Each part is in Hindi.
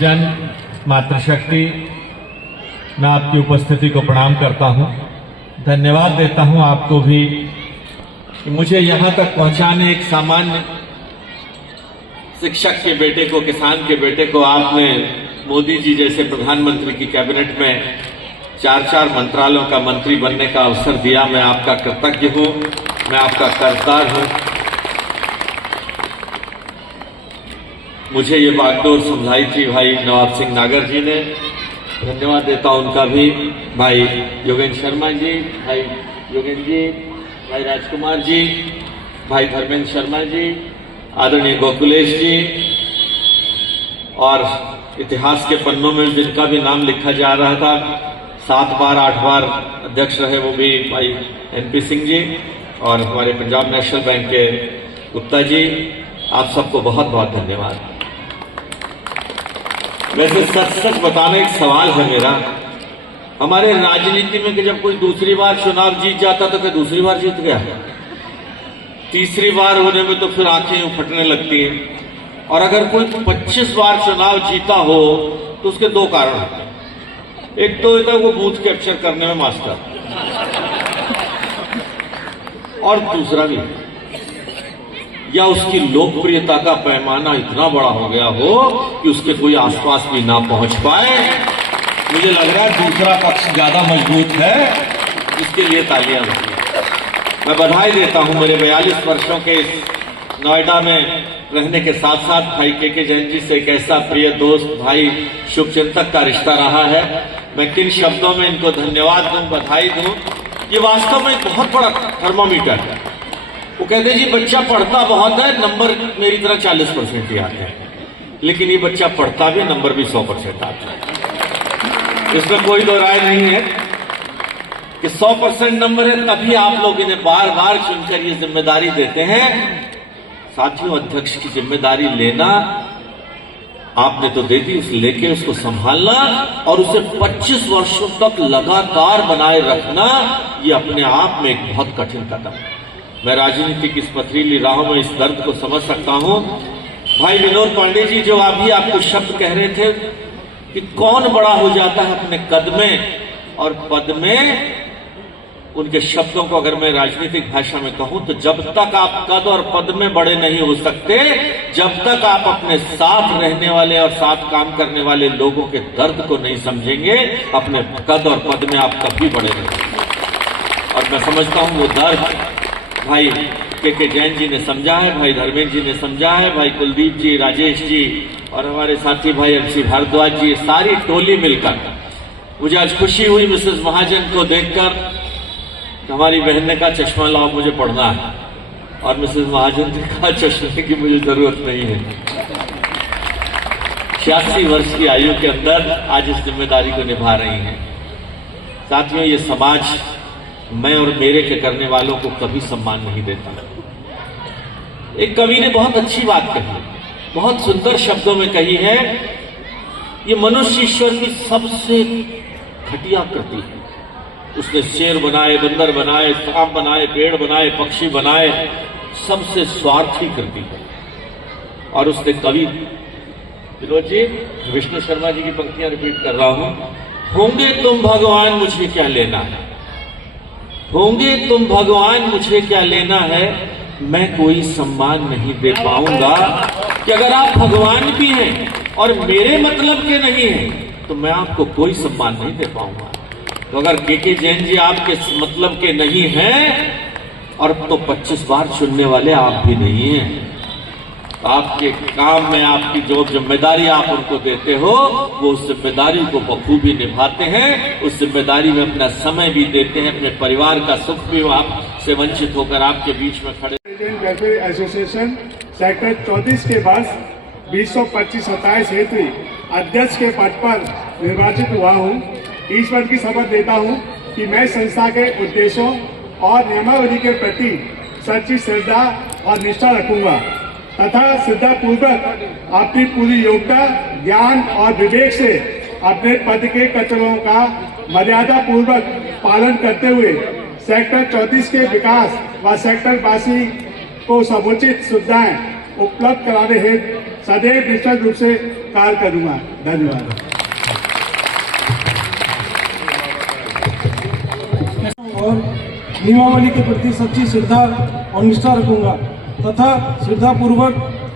जन, मातृशक्ति, मैं आपकी उपस्थिति को प्रणाम करता हूं। धन्यवाद देता हूं आपको भी कि मुझे यहां तक पहुंचाने एक सामान्य शिक्षक के बेटे को, किसान के बेटे को आपने मोदी जी जैसे प्रधानमंत्री की कैबिनेट में 4 मंत्रालयों का मंत्री बनने का अवसर दिया। मैं आपका कृतज्ञ हूं, मैं आपका कर्जदार हूं। मुझे ये बागडोर समझाई थी भाई नवाब सिंह नागर जी ने, धन्यवाद देता हूं उनका भी। भाई योगेंद्र शर्मा जी, भाई योगेंद्र जी, भाई राजकुमार जी, भाई धर्मेंद्र शर्मा जी, आदरणीय गोकुलेश जी, और इतिहास के पन्नों में जिनका भी नाम लिखा जा रहा था, 7 बार 8 बार अध्यक्ष रहे वो भी भाई NP सिंह जी, और हमारे पंजाब नेशनल बैंक के गुप्ता जी, आप सबको बहुत बहुत धन्यवाद। वैसे सच बताना एक सवाल है मेरा, हमारे राजनीति में कि जब कोई दूसरी बार चुनाव जीत जाता तो क्या दूसरी बार जीत गया? तीसरी बार होने में तो फिर आंखें फटने लगती हैं। और अगर कोई 25 बार चुनाव जीता हो तो उसके 2 कारण होते हैं। एक तो होता है वो बूथ कैप्चर करने में मास्टर, और दूसरा भी या उसकी लोकप्रियता का पैमाना इतना बड़ा हो गया हो कि उसके कोई आसपास भी ना पहुंच पाए। मुझे लग रहा है दूसरा पक्ष ज्यादा मजबूत है, इसके लिए तालियां बजाइए। मैं बधाई देता हूं मेरे 42 वर्षों के इस नोएडा में रहने के साथ साथ भाई के जैन जी से एक ऐसा प्रिय दोस्त, भाई, शुभचिंतक का रिश्ता रहा है। मैं किन शब्दों में इनको धन्यवाद दूं, बधाई दूं। ये वास्तव में एक बहुत बड़ा थर्मोमीटर है। वो कहते जी बच्चा पढ़ता बहुत है, नंबर मेरी तरह 40% ही आते हैं, लेकिन ये बच्चा पढ़ता भी, नंबर भी 100% आता है। इसमें कोई दो राय नहीं है कि 100% नंबर है, तभी आप लोग इन्हें बार बार चुनकर ये जिम्मेदारी देते हैं। साथियों, अध्यक्ष की जिम्मेदारी लेना आपने तो दे दी, उसे लेके उसको संभालना और उसे 25 वर्षों तक लगातार बनाए रखना, ये अपने आप में एक बहुत कठिन कदम है। मैं राजनीति की इस पथरीली राहों में इस दर्द को समझ सकता हूं। भाई विनोद पांडे जी जो अभी आपको शब्द कह रहे थे कि कौन बड़ा हो जाता है अपने कद में और पद में, उनके शब्दों को अगर मैं राजनीतिक भाषा में कहूं तो जब तक आप कद और पद में बड़े नहीं हो सकते, जब तक आप अपने साथ रहने वाले और साथ काम करने वाले लोगों के दर्द को नहीं समझेंगे, अपने कद और पद में आप कभी बड़े नहीं होंगे। और मैं समझता हूं वो दर्द भाई के जैन जी ने समझा है, भाई धर्मेंद्र जी ने समझा है, भाई कुलदीप जी, राजेश जी और हमारे साथी भाई MC भारद्वाज जी, सारी टोली मिलकर। मुझे आज खुशी हुई मिसेस महाजन को देखकर, हमारी बहन ने कहा चश्मा लाओ मुझे पढ़ना है, और मिसेस महाजन ने कहा चश्मे की मुझे जरूरत नहीं है। 86 वर्ष की आयु के अंदर आज इस जिम्मेदारी को निभा रही हैं। साथियों, ये समाज मैं और मेरे के करने वालों को कभी सम्मान नहीं देता। एक कवि ने बहुत अच्छी बात कही, बहुत सुंदर शब्दों में कही है, ये मनुष्य ईश्वर की सबसे घटिया कृति है। उसने शेर बनाए, बंदर बनाए, सांप बनाए, पेड़ बनाए, पक्षी बनाए, सबसे स्वार्थी कृति है। और उसने कवि विनोद जी, विष्णु शर्मा जी की पंक्तियां रिपीट कर रहा हूं, होंगे तुम भगवान मुझे क्या लेना है, होंगे तुम भगवान मुझे क्या लेना है, मैं कोई सम्मान नहीं दे पाऊंगा। कि अगर आप भगवान भी हैं और मेरे मतलब के नहीं हैं तो मैं आपको कोई सम्मान नहीं दे पाऊंगा। तो अगर के जैन जी आपके मतलब के नहीं हैं और तो 25 बार चुनने वाले आप भी नहीं हैं, तो आपके काम में आपकी जो जिम्मेदारी आप उनको देते हो वो उस जिम्मेदारी को बखूबी निभाते हैं। उस जिम्मेदारी में अपना समय भी देते हैं, अपने परिवार का सुख भी आपसे वंचित होकर आपके बीच में खड़े। वेलफेयर एसोसिएशन सेक्टर 34 के पास 2025-27 हेतु अध्यक्ष के पद पर निर्वाचित हुआ हूँ। ईश्वर की शपथ देता हूँ कि मैं संस्था के उद्देश्यों और नियमावली के प्रति सच्ची श्रद्धा और निष्ठा रखूंगा तथा श्रद्धा पूर्वक अपनी पूरी योग्यता, ज्ञान और विवेक से अपने पद के कर्तव्यों का मर्यादा पूर्वक पालन करते हुए सेक्टर 34 के विकास व सेक्टर वासी को समुचित सुविधाएं उपलब्ध कराने हेतु सदैव निश्चित रूप से कार्य करूंगा। धन्यवाद। और नियमावली के प्रति सच्ची श्रद्धा और निष्ठा रखूंगा तथा श्रद्धापूर्वक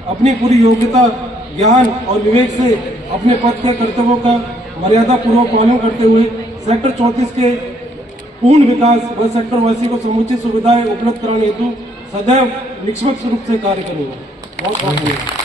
अपनी पूरी योग्यता, ज्ञान और विवेक से अपने पद के कर्तव्यों का मर्यादा पूर्वक पालन करते हुए सेक्टर 34 के पूर्ण विकास व सेक्टर वासी को समुचित सुविधाएं उपलब्ध कराने हेतु सदैव निष्पक्ष रूप से कार्य करूंगा। बहुत बहुत धन्यवाद।